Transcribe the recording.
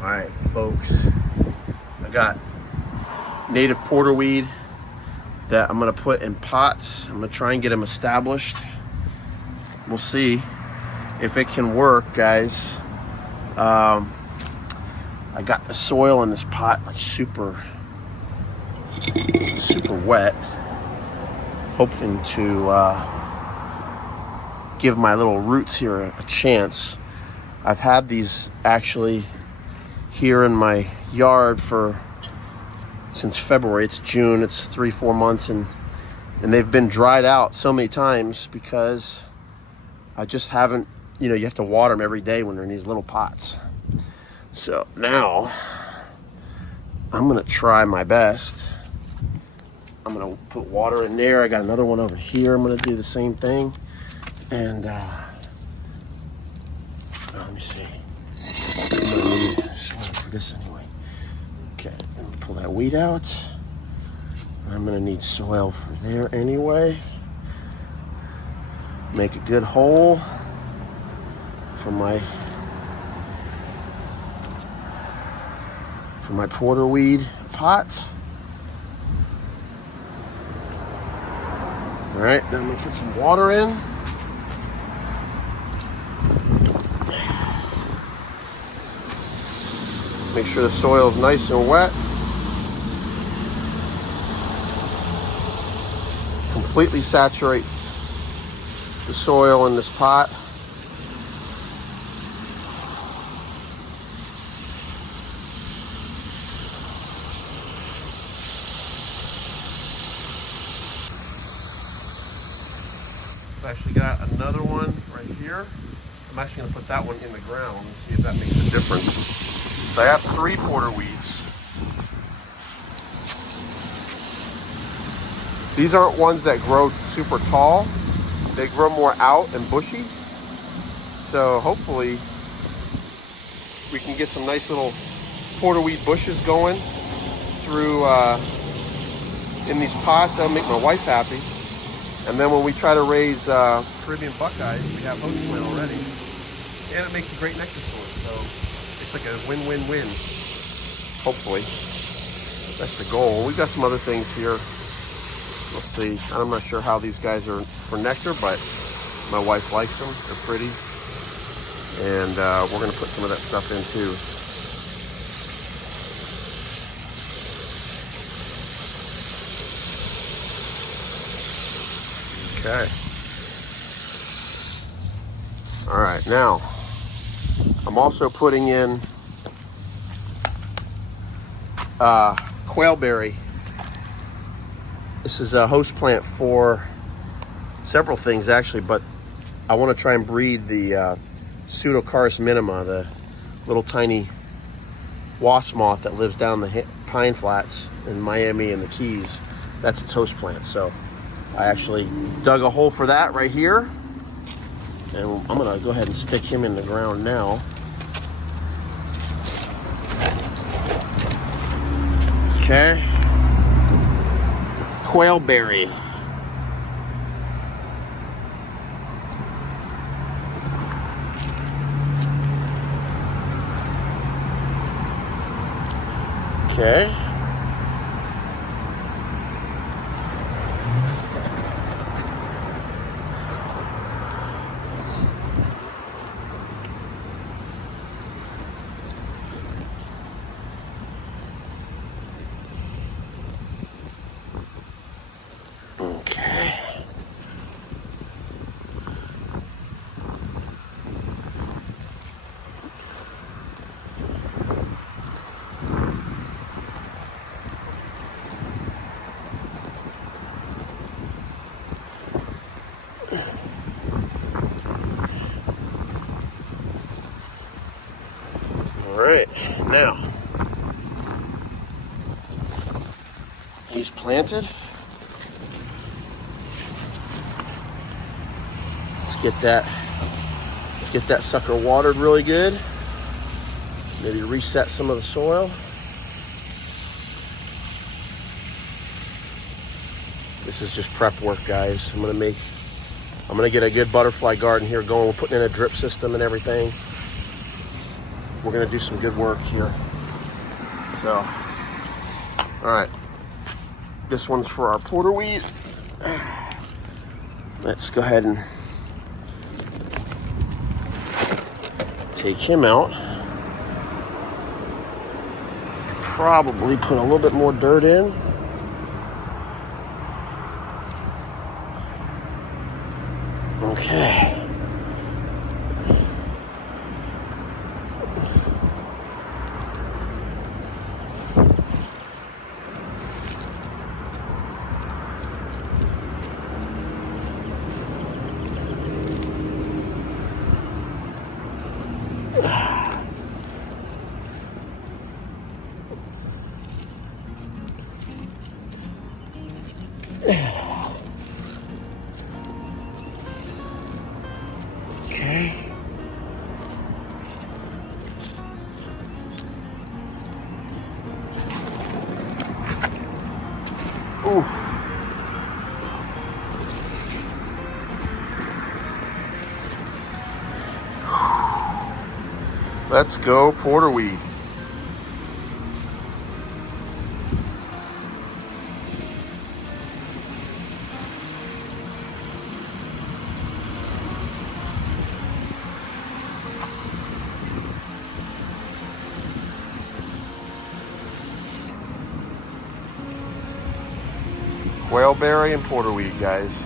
All right, folks, I got native porterweed that I'm gonna put in pots. I'm gonna try and get them established. We'll see if it can work, guys. I got the soil in this pot like super wet, hoping to give my little roots here a chance. I've had these actually here in my yard since February. It's June. It's 3-4 months, and they've been dried out so many times because I just haven't. You have to water them every day when they're in these little pots. So now I'm gonna try my best. I'm gonna put water in there. I got another one over here. I'm gonna do the same thing, and let me see. I'm gonna need soil for this anyway. Okay, let me pull that weed out. I'm gonna need soil for there anyway. Make a good hole for my porterweed pots. All right, then I'm gonna put some water in. Make sure the soil is nice and wet. Completely saturate the soil in this pot. I've actually got another one right here. I'm actually going to put that one in the ground and see if that makes a difference. So I have 3 porterweeds. These aren't ones that grow super tall. They grow more out and bushy. So hopefully we can get some nice little porterweed bushes going through in these pots. That'll make my wife happy. And then when we try to raise Caribbean Buckeyes, we have host plant already. And it makes a great nectar source. So it's like a win-win-win, hopefully. That's the goal. We've got some other things here. We'll see. I'm not sure how these guys are for nectar, but my wife likes them. They're pretty. And we're going to put some of that stuff in too. Okay. All right, now I'm also putting in quailberry. This is a host plant for several things actually, but I want to try and breed the Pseudocarus minima, the little tiny wasp moth that lives down the pine flats in Miami and the Keys. That's its host plant. So I actually dug a hole for that right here, and I'm gonna go ahead and stick him in the ground now. Okay. Quailberry. Okay. All right, now he's planted. Let's get that sucker watered really good. Maybe reset some of the soil. This is just prep work, guys. I'm gonna get a good butterfly garden here going. We're putting in a drip system and everything. we're gonna do some good work here. So, all right. This one's for our porterweed. Let's go ahead and take him out. Probably put a little bit more dirt in. Okay. Okay. Oof. Let's go porterweed. Quailberry and porterweed, guys.